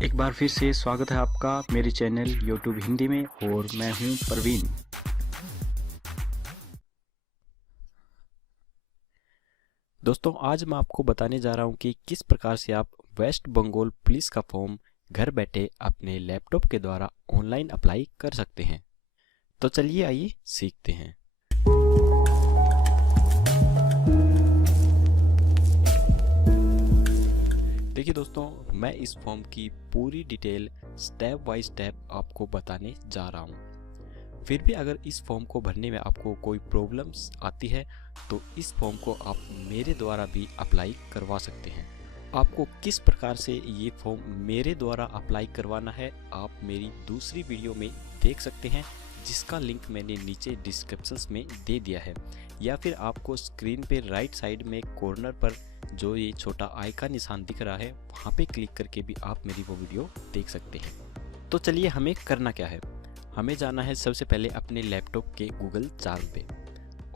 एक बार फिर से स्वागत है आपका मेरे चैनल यूट्यूब हिंदी में और मैं हूं प्रवीण। दोस्तों आज मैं आपको बताने जा रहा हूं कि किस प्रकार से आप वेस्ट बंगाल पुलिस का फॉर्म घर बैठे अपने लैपटॉप के द्वारा ऑनलाइन अप्लाई कर सकते हैं। तो चलिए आइए सीखते हैं। देखिए दोस्तों, मैं इस फॉर्म की पूरी डिटेल स्टेप बाय स्टेप आपको बताने जा रहा हूँ। फिर भी अगर इस फॉर्म को भरने में आपको कोई प्रॉब्लम्स आती है तो इस फॉर्म को आप मेरे द्वारा भी अप्लाई करवा सकते हैं। आपको किस प्रकार से ये फॉर्म मेरे द्वारा अप्लाई करवाना है आप मेरी दूसरी वीडियो में देख सकते हैं, जिसका लिंक मैंने नीचे डिस्क्रिप्शंस में दे दिया है, या फिर आपको स्क्रीन पे राइट साइड में कॉर्नर पर जो ये छोटा आई का निशान दिख रहा है वहाँ पे क्लिक करके भी आप मेरी वो वीडियो देख सकते हैं। तो चलिए हमें करना क्या है, हमें जाना है सबसे पहले अपने लैपटॉप के गूगल चार्म पे।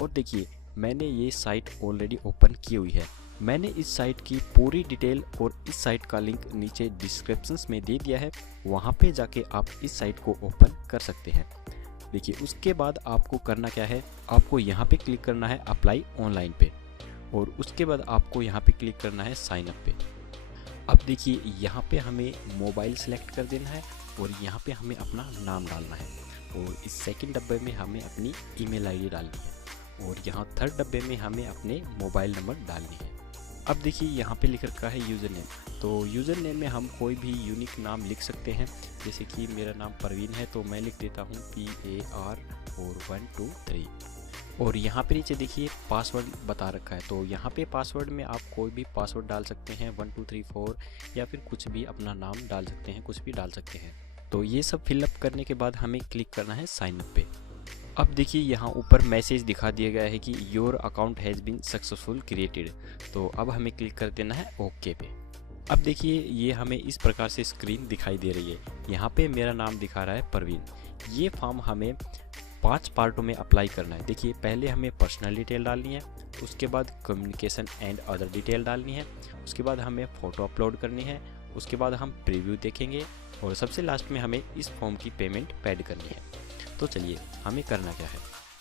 और देखिए मैंने ये साइट ऑलरेडी ओपन की हुई है। मैंने इस साइट की पूरी डिटेल और इस साइट का लिंक नीचे डिस्क्रिप्शंस में दे दिया है, वहाँ पे जाके आप इस साइट को ओपन कर सकते हैं। देखिए उसके बाद आपको करना क्या है, आपको यहाँ पे क्लिक करना है अप्लाई ऑनलाइन पे, और उसके बाद आपको यहाँ पे क्लिक करना है साइन अप पे। अब देखिए यहाँ पे हमें मोबाइल सेलेक्ट कर देना है और यहाँ पे हमें अपना नाम डालना है, और इस सेकंड डब्बे में हमें अपनी ईमेल आईडी डालनी है, और यहाँ थर्ड डब्बे में हमें अपने मोबाइल नंबर डालनी है। अब देखिए यहाँ पे लिख रखा है यूज़र नेम, तो यूज़र नेम में हम कोई भी यूनिक नाम लिख सकते हैं। जैसे कि मेरा नाम प्रवीण है तो मैं लिख देता हूँ PAR और 1 2 3। और यहाँ पे नीचे देखिए पासवर्ड बता रखा है, तो यहाँ पे पासवर्ड में आप कोई भी पासवर्ड डाल सकते हैं 1 2 3 4, या फिर कुछ भी अपना नाम डाल सकते हैं, कुछ भी डाल सकते हैं। तो ये सब फिलअप करने के बाद हमें क्लिक करना है साइन अप पे। अब देखिए यहाँ ऊपर मैसेज दिखा दिया गया है कि your account has been successful created, तो अब हमें क्लिक कर देना है ओके पे। अब देखिए ये हमें इस प्रकार से स्क्रीन दिखाई दे रही है। यहाँ पे मेरा नाम दिखा रहा है प्रवीण। ये फॉर्म हमें 5 पार्टों में अप्लाई करना है। देखिए पहले हमें पर्सनल डिटेल डालनी है, उसके बाद कम्युनिकेशन एंड अदर डिटेल डालनी है, उसके बाद हमें फ़ोटो अपलोड करनी है, उसके बाद हम प्रीव्यू देखेंगे, और सबसे लास्ट में हमें इस फॉर्म की पेमेंट पेड करनी है। तो चलिए हमें करना क्या है।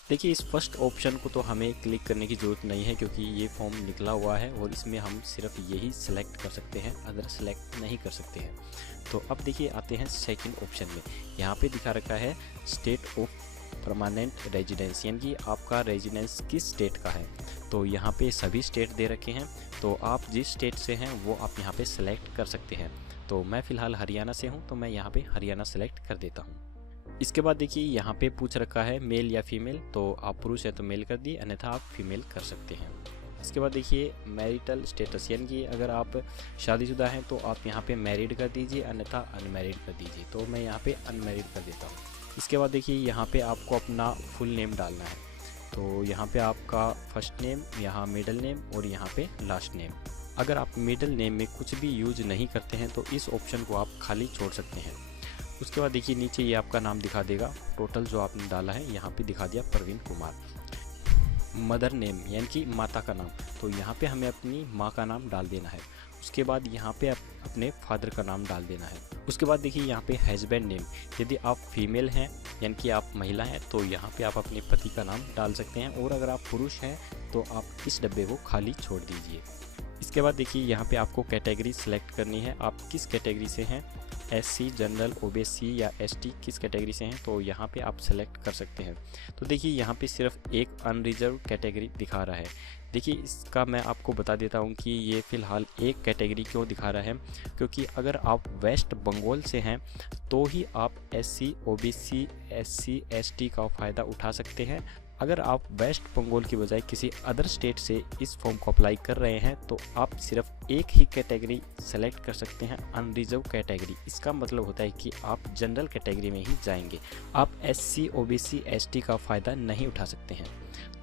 देखिए इस फर्स्ट ऑप्शन को तो हमें क्लिक करने की ज़रूरत नहीं है, क्योंकि ये फॉर्म निकला हुआ है और इसमें हम सिर्फ यही सिलेक्ट कर सकते हैं, अदर सेलेक्ट नहीं कर सकते हैं। तो अब देखिए आते हैं सेकंड ऑप्शन में। यहाँ पे दिखा रखा है स्टेट ऑफ परमानेंट रेजिडेंस, यानी कि आपका रेजिडेंस किस स्टेट का है। तो यहाँ पे सभी स्टेट दे रखे हैं, तो आप जिस स्टेट से हैं वो आप यहाँ पे सेलेक्ट कर सकते हैं। तो मैं फ़िलहाल हरियाणा से हूँ, तो मैं यहाँ पे हरियाणा सेलेक्ट कर देता हूँ। इसके बाद देखिए यहाँ पे पूछ रखा है मेल या फीमेल, तो आप पुरुष है तो मेल कर दिए, अन्यथा आप फीमेल कर सकते हैं। इसके बाद देखिए मैरिटल स्टेटस, यानी कि अगर आप शादीशुदा हैं तो आप यहाँ पे मैरिड कर दीजिए, अन्यथा अनमैरिड कर दीजिए। तो मैं यहाँ पे अनमैरिड कर देता हूँ। इसके बाद देखिए यहाँ पे आपको अपना फुल नेम डालना है, तो यहाँ पे आपका फर्स्ट नेम, यहाँ मिडल नेम और यहाँ पे लास्ट नेम। अगर आप मिडल नेम में कुछ भी यूज नहीं करते हैं तो इस ऑप्शन को आप खाली छोड़ सकते हैं। उसके बाद देखिए नीचे ये आपका नाम दिखा देगा, टोटल जो आपने डाला है यहाँ पे दिखा दिया प्रवीण कुमार। मदर नेम यानी कि माता का नाम, तो यहाँ पे हमें अपनी माँ का नाम डाल देना है। उसके बाद यहाँ पे अपने फादर का नाम डाल देना है। उसके बाद देखिए यहाँ पे हस्बैंड नेम, यदि आप फीमेल हैं यानी कि आप महिला हैं तो यहाँ पे आप अपने पति का नाम डाल सकते हैं, और अगर आप पुरुष हैं तो आप इस डब्बे को खाली छोड़ दीजिए। इसके बाद देखिए यहाँ पे आपको कैटेगरी सेलेक्ट करनी है, आप किस कैटेगरी से हैं, SC, जनरल, OBC या ST किस कैटेगरी से हैं, तो यहाँ पे आप सेलेक्ट कर सकते हैं। तो देखिए यहाँ पे सिर्फ एक अनरिजर्व कैटेगरी दिखा रहा है। देखिए इसका मैं आपको बता देता हूँ कि ये फ़िलहाल एक कैटेगरी क्यों दिखा रहा है, क्योंकि अगर आप वेस्ट बंगाल से हैं तो ही आप SC, OBC, SC, ST का फ़ायदा उठा सकते हैं। अगर आप वेस्ट बंगाल की बजाय किसी अदर स्टेट से इस फॉर्म को अप्लाई कर रहे हैं तो आप सिर्फ एक ही कैटेगरी सेलेक्ट कर सकते हैं, अनरिजर्व कैटेगरी। इसका मतलब होता है कि आप जनरल कैटेगरी में ही जाएंगे, आप SC, OBC, ST का फ़ायदा नहीं उठा सकते हैं।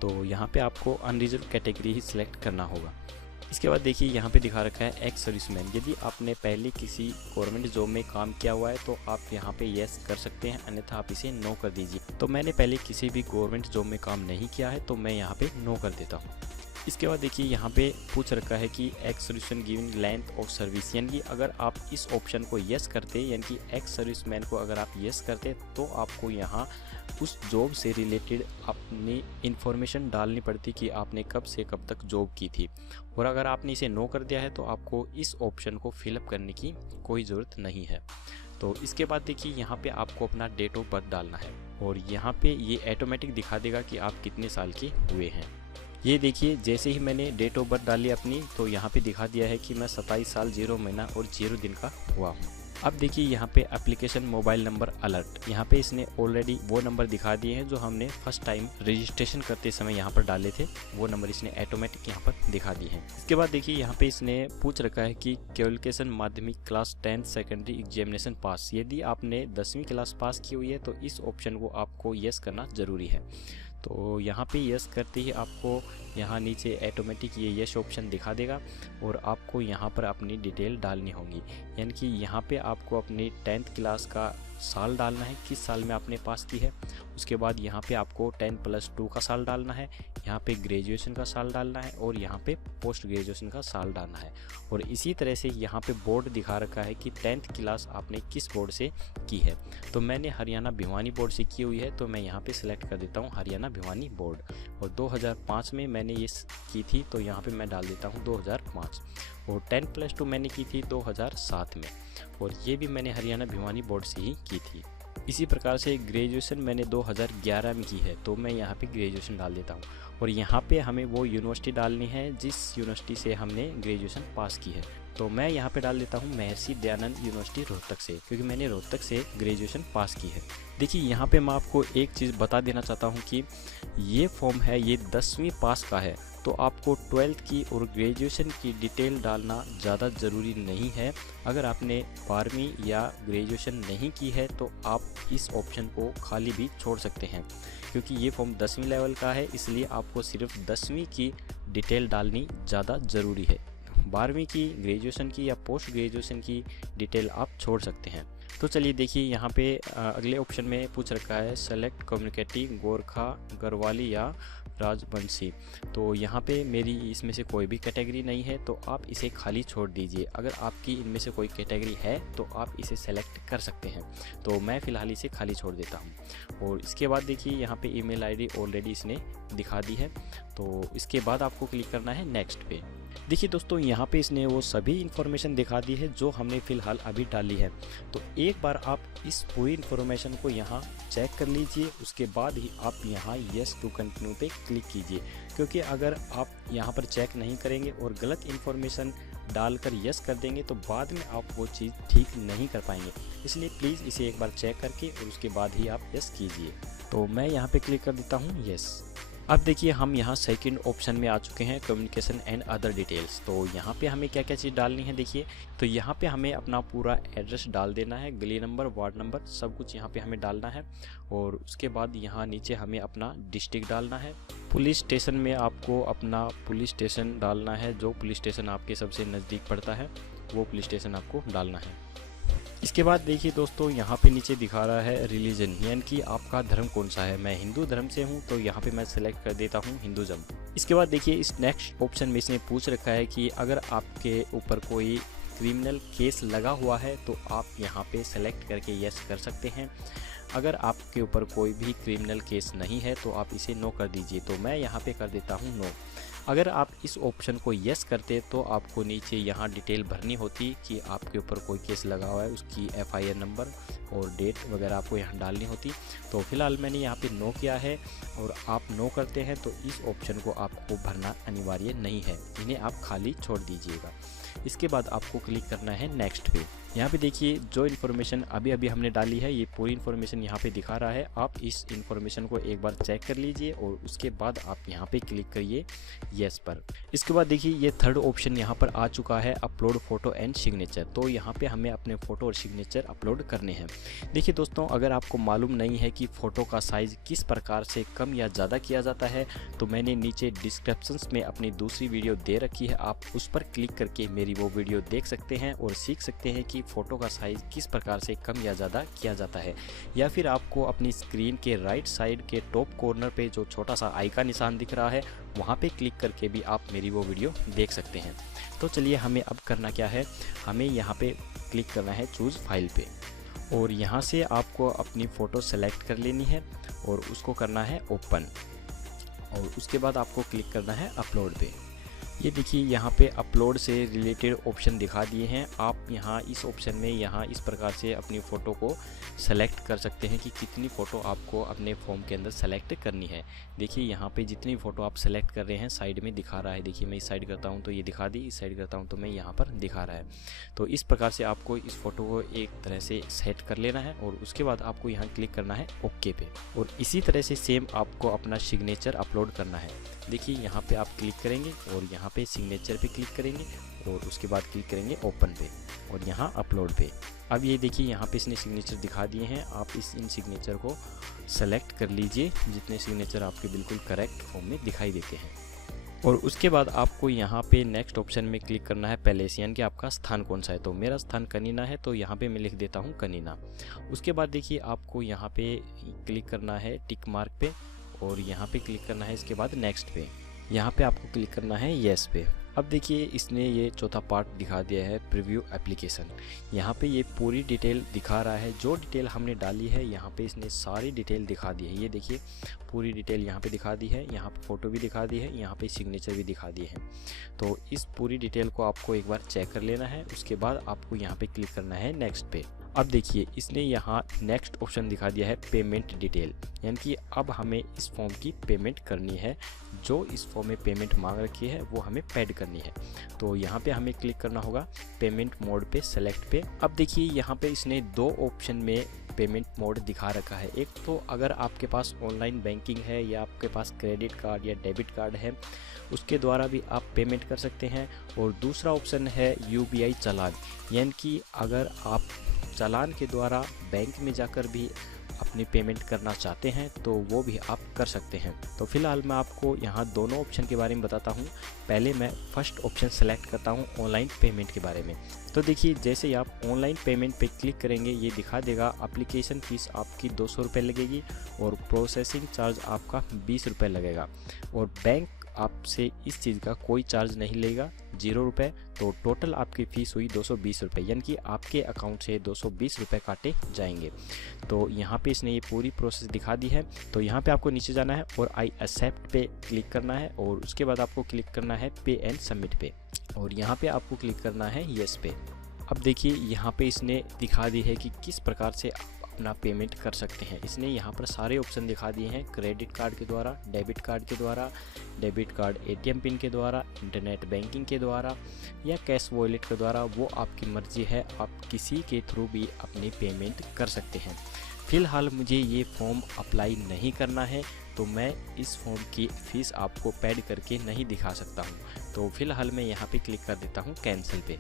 तो यहाँ पे आपको अनरिजर्व कैटेगरी ही सिलेक्ट करना होगा। इसके बाद देखिए यहाँ पे दिखा रखा है एक्स सर्विसमैन, यदि आपने पहले किसी गवर्नमेंट जॉब में काम किया हुआ है तो आप यहाँ पे येस कर सकते हैं, अन्यथा आप इसे नो कर दीजिए। तो मैंने पहले किसी भी गवर्नमेंट जॉब में काम नहीं किया है तो मैं यहाँ पे नो कर देता हूँ। इसके बाद देखिए यहाँ पे पूछ रखा है कि x solution given length of service, यानी कि अगर आप इस ऑप्शन को यस करते, यानी कि एक्स सर्विसमैन को अगर आप यस करते तो आपको यहाँ उस जॉब से रिलेटेड अपनी इन्फॉर्मेशन डालनी पड़ती कि आपने कब से कब तक जॉब की थी। और अगर आपने इसे नो कर दिया है तो आपको इस ऑप्शन को फिलअप करने की कोई ज़रूरत नहीं है। तो इसके बाद देखिए यहाँ पे आपको अपना डेट ऑफ बर्थ डालना है और यहाँ पे ये ऑटोमेटिक दिखा देगा कि आप कितने साल के हुए हैं। ये देखिए जैसे ही मैंने डेट ऑफ बर्थ डाली अपनी, तो यहाँ पे दिखा दिया है कि मैं 27 साल 0 महीना और 0 दिन का हुआ हूँ। अब देखिए यहाँ पे एप्लीकेशन मोबाइल नंबर अलर्ट, यहाँ पे इसने ऑलरेडी वो नंबर दिखा दिए हैं जो हमने फर्स्ट टाइम रजिस्ट्रेशन करते समय यहाँ पर डाले थे, वो नंबर इसने ऑटोमेटिक यहाँ पर दिखा दिए हैं। इसके बाद देखिए यहाँ पे इसने पूछ रखा है कि क्वालिफिकेशन माध्यमिक क्लास 10 सेकेंडरी एग्जामिनेशन पास, यदि आपने 10वीं क्लास पास की हुई है तो इस ऑप्शन को आपको यस करना ज़रूरी है। तो यहाँ पे यस करते ही आपको यहाँ नीचे ऑटोमेटिक ये यस ऑप्शन दिखा देगा और आपको यहाँ पर अपनी डिटेल डालनी होगी, यानी कि यहाँ पे आपको अपनी 10th क्लास का साल डालना है, किस साल में आपने पास की है। उसके बाद यहाँ पे आपको 10+2 का साल डालना है, यहाँ पे ग्रेजुएशन का साल डालना है और यहाँ पे पोस्ट ग्रेजुएशन का साल डालना है। और इसी तरह से यहाँ पे बोर्ड दिखा रखा है कि 10th क्लास आपने किस बोर्ड से की है। तो मैंने हरियाणा भिवानी बोर्ड से की हुई है, तो मैं यहाँ पे सिलेक्ट कर देता हूँ हरियाणा भिवानी बोर्ड। और 2005 में मैंने ये की थी, तो यहाँ पे मैं डाल देता हूँ 2005। और 10+2 मैंने की थी 2007 में, और ये भी मैंने हरियाणा भिवानी बोर्ड से ही की थी। इसी प्रकार से ग्रेजुएशन मैंने 2011 में की है, तो मैं यहाँ पे ग्रेजुएशन डाल देता हूँ। और यहाँ पे हमें वो यूनिवर्सिटी डालनी है जिस यूनिवर्सिटी से हमने ग्रेजुएशन पास की है, तो मैं यहाँ पे डाल देता हूँ महर्षि दयानंद यूनिवर्सिटी रोहतक से, क्योंकि मैंने रोहतक से ग्रेजुएशन पास की है। देखिए यहाँ पे मैं आपको एक चीज़ बता देना चाहता हूँ कि ये फॉर्म है ये 10वीं पास का है, तो आपको 12th की और ग्रेजुएशन की डिटेल डालना ज़्यादा ज़रूरी नहीं है। अगर आपने 12वीं या ग्रेजुएशन नहीं की है तो आप इस ऑप्शन को खाली भी छोड़ सकते हैं, क्योंकि ये फॉर्म 10वीं लेवल का है, इसलिए आपको सिर्फ 10वीं की डिटेल डालनी ज़्यादा ज़रूरी है। 12वीं की, ग्रेजुएशन की या पोस्ट ग्रेजुएशन की डिटेल आप छोड़ सकते हैं। तो चलिए देखिए यहाँ पे अगले ऑप्शन में पूछ रखा है सेलेक्ट कम्युनिटी गोरखा गढ़वाली या राजवंशी। तो यहाँ पे मेरी इसमें से कोई भी कैटेगरी नहीं है, तो आप इसे खाली छोड़ दीजिए। अगर आपकी इनमें से कोई कैटेगरी है तो आप इसे सेलेक्ट कर सकते हैं, तो मैं फ़िलहाल इसे खाली छोड़ देता हूँ। और इसके बाद देखिए यहाँ पे ईमेल आईडी ऑलरेडी इसने दिखा दी है, तो इसके बाद आपको क्लिक करना है नेक्स्ट पे। देखिए दोस्तों यहाँ पे इसने वो सभी इन्फॉर्मेशन दिखा दी है जो हमने फ़िलहाल अभी डाली है। तो एक बार आप इस पूरी इन्फॉर्मेशन को यहाँ चेक कर लीजिए, उसके बाद ही आप यहाँ यस टू कंटिन्यू पे क्लिक कीजिए, क्योंकि अगर आप यहाँ पर चेक नहीं करेंगे और गलत इन्फॉर्मेशन डालकर यस कर देंगे तो बाद में आप वो चीज़ ठीक नहीं कर पाएंगे। इसलिए प्लीज़ इसे एक बार चेक करके और उसके बाद ही आप यस कीजिए। तो मैं यहाँ पे क्लिक कर देता हूँ यस। अब देखिए हम यहाँ सेकंड ऑप्शन में आ चुके हैं, कम्युनिकेशन एंड अदर डिटेल्स। तो यहाँ पे हमें क्या क्या चीज़ डालनी है देखिए, तो यहाँ पे हमें अपना पूरा एड्रेस डाल देना है, गली नंबर, वार्ड नंबर, सब कुछ यहाँ पे हमें डालना है। और उसके बाद यहाँ नीचे हमें अपना डिस्ट्रिक्ट डालना है। पुलिस स्टेशन में आपको अपना पुलिस स्टेशन डालना है, जो पुलिस स्टेशन आपके सबसे नज़दीक पड़ता है वो पुलिस स्टेशन आपको डालना है। इसके बाद देखिए दोस्तों यहाँ पे नीचे दिखा रहा है रिलीजन, यानी कि आपका धर्म कौन सा है। मैं हिंदू धर्म से हूँ, तो यहाँ पे मैं सिलेक्ट कर देता हूँ हिंदुज़म। इसके बाद देखिए इस नेक्स्ट ऑप्शन में इसने पूछ रखा है कि अगर आपके ऊपर कोई क्रिमिनल केस लगा हुआ है तो आप यहाँ पे सेलेक्ट करके यस कर सकते हैं। अगर आपके ऊपर कोई भी क्रिमिनल केस नहीं है तो आप इसे नो कर दीजिए, तो मैं यहाँ पे कर देता हूँ नो। अगर आप इस ऑप्शन को यस करते तो आपको नीचे यहाँ डिटेल भरनी होती कि आपके ऊपर कोई केस लगा हुआ है, उसकी FIR नंबर और डेट वगैरह आपको यहाँ डालनी होती। तो फिलहाल मैंने यहाँ पे नो किया है, और आप नो करते हैं तो इस ऑप्शन को आपको भरना अनिवार्य नहीं है, इन्हें आप खाली छोड़ दीजिएगा। इसके बाद आपको क्लिक करना है नेक्स्ट पे। यहाँ पे देखिए जो इन्फॉर्मेशन अभी अभी हमने डाली है ये पूरी इन्फॉर्मेशन यहाँ पे दिखा रहा है। आप इस इन्फॉर्मेशन को एक बार चेक कर लीजिए और उसके बाद आप यहाँ पे क्लिक करिए यस पर। इसके बाद देखिए ये थर्ड ऑप्शन यहाँ पर आ चुका है, अपलोड फोटो एंड सिग्नेचर। तो यहाँ पे हमें अपने फ़ोटो और सिग्नेचर अपलोड करने हैं। देखिए दोस्तों, अगर आपको मालूम नहीं है कि फ़ोटो का साइज़ किस प्रकार से कम या ज़्यादा किया जाता है, तो मैंने नीचे डिस्क्रिप्शंस में अपनी दूसरी वीडियो दे रखी है, आप उस पर क्लिक करके मेरी वो वीडियो देख सकते हैं और सीख सकते हैं कि कि फ़ोटो का साइज़ किस प्रकार से कम या ज़्यादा किया जाता है, या फिर आपको अपनी स्क्रीन के राइट साइड के टॉप कॉर्नर पे जो छोटा सा आई का निशान दिख रहा है वहाँ पे क्लिक करके भी आप मेरी वो वीडियो देख सकते हैं। तो चलिए हमें अब करना क्या है, हमें यहाँ पे क्लिक करना है चूज़ फाइल पे, और यहाँ से आपको अपनी फ़ोटो सेलेक्ट कर लेनी है और उसको करना है ओपन, और उसके बाद आपको क्लिक करना है अपलोड पे। ये देखिए यहाँ पे अपलोड से रिलेटेड ऑप्शन दिखा दिए हैं। आप यहाँ इस ऑप्शन में यहाँ इस प्रकार से अपनी फ़ोटो को सेलेक्ट कर सकते हैं कि कितनी फ़ोटो आपको अपने फॉर्म के अंदर सेलेक्ट करनी है। देखिए यहाँ पे जितनी फ़ोटो आप सेलेक्ट कर रहे हैं साइड में दिखा रहा है। देखिए मैं इस साइड करता हूँ तो ये दिखा दी, इस साइड करता हूँ तो मैं यहाँ पर दिखा रहा है। तो इस प्रकार से आपको इस फ़ोटो को एक तरह से सेट कर लेना है और उसके बाद आपको यहाँ क्लिक करना है ओके पे, और इसी तरह से सेम आपको अपना सिग्नेचर अपलोड करना है। देखिए यहाँ पे आप क्लिक करेंगे और यहाँ पे सिग्नेचर पे क्लिक करेंगे और उसके बाद क्लिक करेंगे ओपन पे और यहाँ अपलोड पे। अब ये देखिए यहाँ पे इसने सिग्नेचर दिखा दिए हैं। आप इन सिग्नेचर को सेलेक्ट कर लीजिए जितने सिग्नेचर आपके बिल्कुल करेक्ट फॉर्म में दिखाई देते हैं, और उसके बाद आपको यहाँ पे नेक्स्ट ऑप्शन में क्लिक करना है पैलेस, यानी कि आपका स्थान कौन सा है। तो मेरा स्थान कनीना है तो यहाँ पे मैं लिख देता हूँ कनीना। उसके बाद देखिए आपको यहाँ पे क्लिक करना है टिक मार्क पे और यहाँ पे क्लिक करना है इसके बाद नेक्स्ट पे। यहाँ पे आपको क्लिक करना है येस पे। अब देखिए इसने ये चौथा पार्ट दिखा दिया है प्रीव्यू एप्लीकेशन। यहाँ पे ये पूरी डिटेल दिखा रहा है, जो डिटेल हमने डाली है यहाँ पे इसने सारी डिटेल दिखा दी है। ये देखिए पूरी डिटेल यहाँ पे दिखा दी है, यहाँ पे फ़ोटो भी दिखा दी है, यहाँ पे सिग्नेचर भी दिखा दिए हैं। तो इस पूरी डिटेल को आपको एक बार चेक कर लेना है। उसके बाद आपको यहाँ पे क्लिक करना है नेक्स्ट पे। अब देखिए इसने यहाँ नेक्स्ट ऑप्शन दिखा दिया है पेमेंट डिटेल, यानी कि अब हमें इस फॉर्म की पेमेंट करनी है। जो इस फॉर्म में पेमेंट मांग रखी है वो हमें पेड करनी है। तो यहाँ पे हमें क्लिक करना होगा पेमेंट मोड पे, सेलेक्ट पे। अब देखिए यहाँ पे इसने दो ऑप्शन में पेमेंट मोड दिखा रखा है। एक तो अगर आपके पास ऑनलाइन बैंकिंग है या आपके पास क्रेडिट कार्ड या डेबिट कार्ड है उसके द्वारा भी आप पेमेंट कर सकते हैं, और दूसरा ऑप्शन है UPI चालान, यानी कि अगर आप चालान के द्वारा बैंक में जाकर भी अपनी पेमेंट करना चाहते हैं तो वो भी आप कर सकते हैं। तो फिलहाल मैं आपको यहाँ दोनों ऑप्शन के बारे में बताता हूँ। पहले मैं फर्स्ट ऑप्शन सेलेक्ट करता हूँ ऑनलाइन पेमेंट के बारे में। तो देखिए जैसे ही आप ऑनलाइन पेमेंट पे क्लिक करेंगे ये दिखा देगा एप्लीकेशन फ़ीस आपकी 200 रुपये लगेगी और प्रोसेसिंग चार्ज आपका 20 रुपये लगेगा, और बैंक आपसे इस चीज़ का कोई चार्ज नहीं लेगा, 0 रुपये। तो टोटल आपकी फ़ीस हुई 220 रुपये, यानी कि आपके अकाउंट से 220 रुपये काटे जाएंगे। तो यहाँ पे इसने ये पूरी प्रोसेस दिखा दी है। तो यहाँ पे आपको नीचे जाना है और आई एक्सेप्ट पे क्लिक करना है, और उसके बाद आपको क्लिक करना है पे एंड सबमिट पे, और यहाँ पे आपको क्लिक करना है येस पे। अब देखिए यहाँ पे इसने दिखा दी है कि किस प्रकार से अपना पेमेंट कर सकते हैं। इसने यहाँ पर सारे ऑप्शन दिखा दिए हैं, क्रेडिट कार्ड के द्वारा, डेबिट कार्ड के द्वारा, डेबिट कार्ड ATM पिन के द्वारा, इंटरनेट बैंकिंग के द्वारा या कैश वॉलेट के द्वारा। वो आपकी मर्ज़ी है, आप किसी के थ्रू भी अपनी पेमेंट कर सकते हैं। फ़िलहाल मुझे ये फॉर्म अप्लाई नहीं करना है तो मैं इस फॉर्म की फ़ीस आपको पेड करके नहीं दिखा सकता हूँ। तो फ़िलहाल मैं यहाँ पे क्लिक कर देता हूँ कैंसिल पे।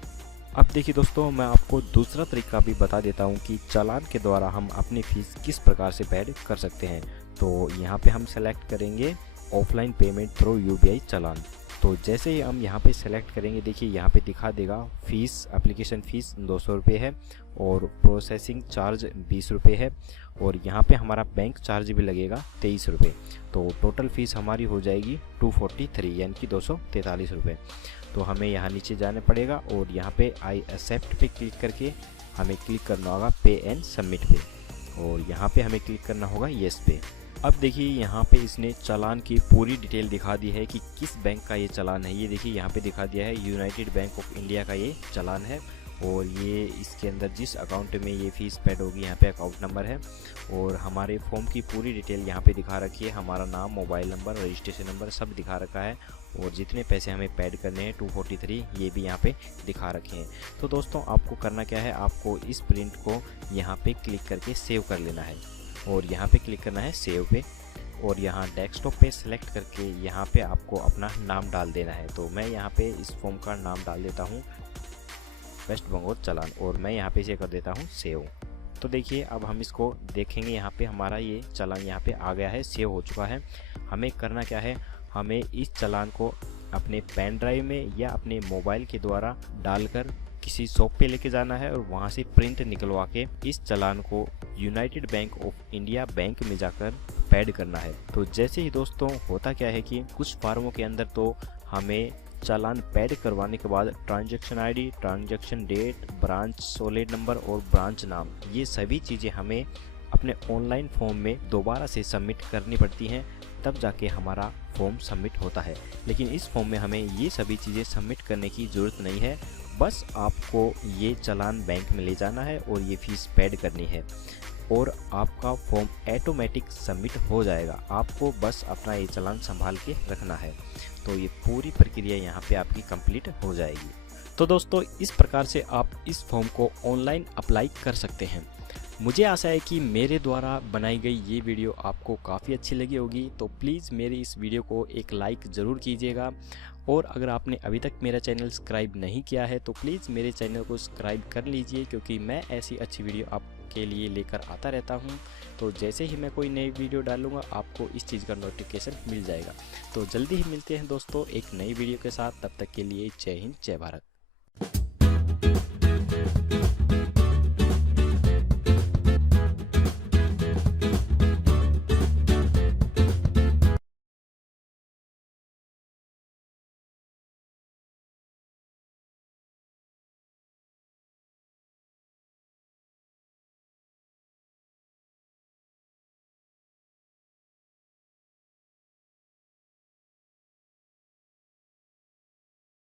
अब देखिए दोस्तों मैं आपको दूसरा तरीका भी बता देता हूँ कि चालान के द्वारा हम अपनी फ़ीस किस प्रकार से पेड कर सकते हैं। तो यहाँ पे हम सेलेक्ट करेंगे ऑफलाइन पेमेंट थ्रू UPI चालान। तो जैसे ही हम यहाँ पे सेलेक्ट करेंगे देखिए यहाँ पे दिखा देगा फ़ीस, एप्लीकेशन फ़ीस 200 रुपये है और प्रोसेसिंग चार्ज 20 रुपये है, और यहाँ पे हमारा बैंक चार्ज भी लगेगा 23 रुपये। तो टोटल फ़ीस हमारी हो जाएगी 243, यानी कि 243 रुपये। तो हमें यहाँ नीचे जाना पड़ेगा और यहाँ पे आई एक्सेप्ट पे क्लिक करके हमें क्लिक करना होगा पे एंड सबमिट पे, और यहाँ पे हमें क्लिक करना होगा येस पे। अब देखिए यहाँ पे इसने चालान की पूरी डिटेल दिखा दी है कि किस बैंक का ये चालान है। ये देखिए यहाँ पे दिखा दिया है यूनाइटेड बैंक ऑफ इंडिया का ये चालान है, और ये इसके अंदर जिस अकाउंट में ये फ़ीस पेड होगी यहाँ पे अकाउंट नंबर है, और हमारे फॉर्म की पूरी डिटेल यहाँ पे दिखा रखी है। हमारा नाम, मोबाइल नंबर, रजिस्ट्रेशन नंबर सब दिखा रखा है, और जितने पैसे हमें पेड करने हैं 243 ये भी यहाँ पे दिखा रखे हैं। तो दोस्तों आपको करना क्या है, आपको इस प्रिंट को यहाँ पे क्लिक करके सेव कर लेना है, और यहाँ पे क्लिक करना है सेव पे, और यहाँ डेस्कटॉप पे सेलेक्ट करके यहाँ पे आपको अपना नाम डाल देना है। तो मैं यहाँ पे इस फॉर्म का नाम डाल देता हूँ वेस्ट बंगाल चालान, और मैं यहाँ पे इसे कर देता हूँ सेव। तो देखिए अब हम इसको देखेंगे, यहाँ पे हमारा ये चालान यहाँ पे आ गया है, सेव हो चुका है। हमें करना क्या है, हमें इस चालान को अपने पेन ड्राइव में या अपने मोबाइल के द्वारा डालकर किसी शॉप पे लेके जाना है और वहाँ से प्रिंट निकलवा के इस चालान को United bank of India bank में जाकर पैड करना है। तो जैसे ही दोस्तों होता क्या है कि कुछ फार्मों के अंदर तो हमें चालान पैड करवाने के बाद transaction ID, transaction date, branch solid number और ब्रांच नाम, ये सभी चीज़ें हमें अपने ऑनलाइन फॉर्म में दोबारा से सबमिट करनी पड़ती हैं, तब जाके हमारा फॉर्म सबमिट होता है। लेकिन इस फॉर्म में हमें ये सभी चीज़ें सबमिट करने की ज़रूरत नहीं है, बस आपको ये चालान बैंक में ले जाना है और ये फ़ीस पैड करनी है और आपका फॉर्म ऑटोमेटिक सबमिट हो जाएगा। आपको बस अपना ये चालान संभाल के रखना है, तो ये पूरी प्रक्रिया यहाँ पे आपकी कंप्लीट हो जाएगी। तो दोस्तों इस प्रकार से आप इस फॉर्म को ऑनलाइन अप्लाई कर सकते हैं। मुझे आशा है कि मेरे द्वारा बनाई गई ये वीडियो आपको काफ़ी अच्छी लगी होगी, तो प्लीज़ मेरे इस वीडियो को एक लाइक ज़रूर कीजिएगा और अगर आपने अभी तक मेरा चैनल सब्सक्राइब नहीं किया है तो प्लीज़ मेरे चैनल को सब्सक्राइब कर लीजिए, क्योंकि मैं ऐसी अच्छी वीडियो आपके लिए लेकर आता रहता हूं। तो जैसे ही मैं कोई नई वीडियो डालूंगा आपको इस चीज़ का नोटिफिकेशन मिल जाएगा। तो जल्दी ही मिलते हैं दोस्तों एक नई वीडियो के साथ, तब तक के लिए जय हिंद जय भारत।